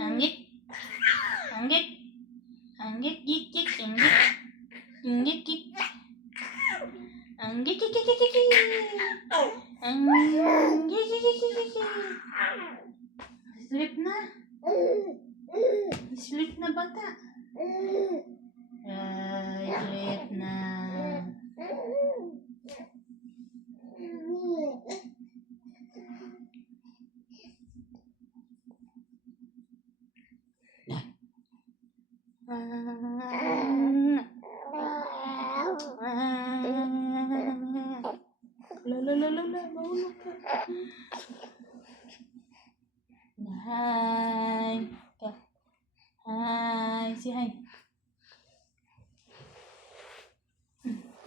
Anggit, anggit, anggit, gik, gik, anggit, anggit, gik, anggit, gik, gik, gik, gik, anggit, gik, gik, gik, gik. Sleep na. Sleep na bata. Ay, sleep na. Mahulog ka. Hi. Hi. Say hi.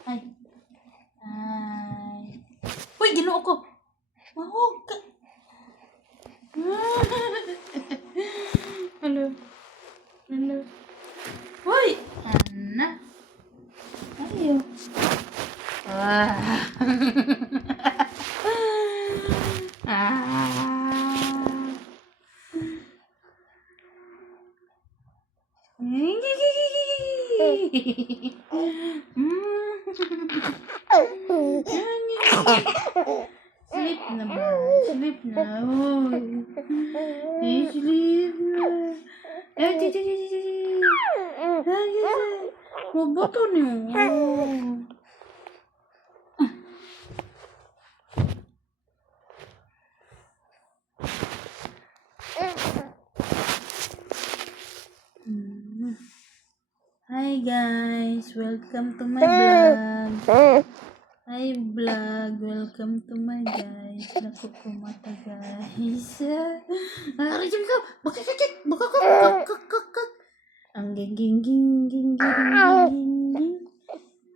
Hi. Hi. Uy, ginoo ko. Mahog ka. Hello. Hello. Uy. Ana. Ayaw. Ah. Sleep na ba? Sleep na. Oy. Sleep na. Ay, mabuto niyo. Hi guys, welcome to my vlog. Hi vlog, welcome to my guys. Naku kumata guys. Rejim ka, bakakakit, bakakak. Ang ging ging ging ging ging ging.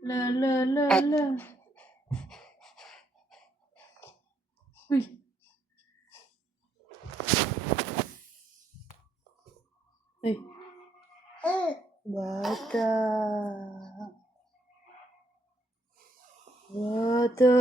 La la la la. Uy. Uy. Bata. Bata.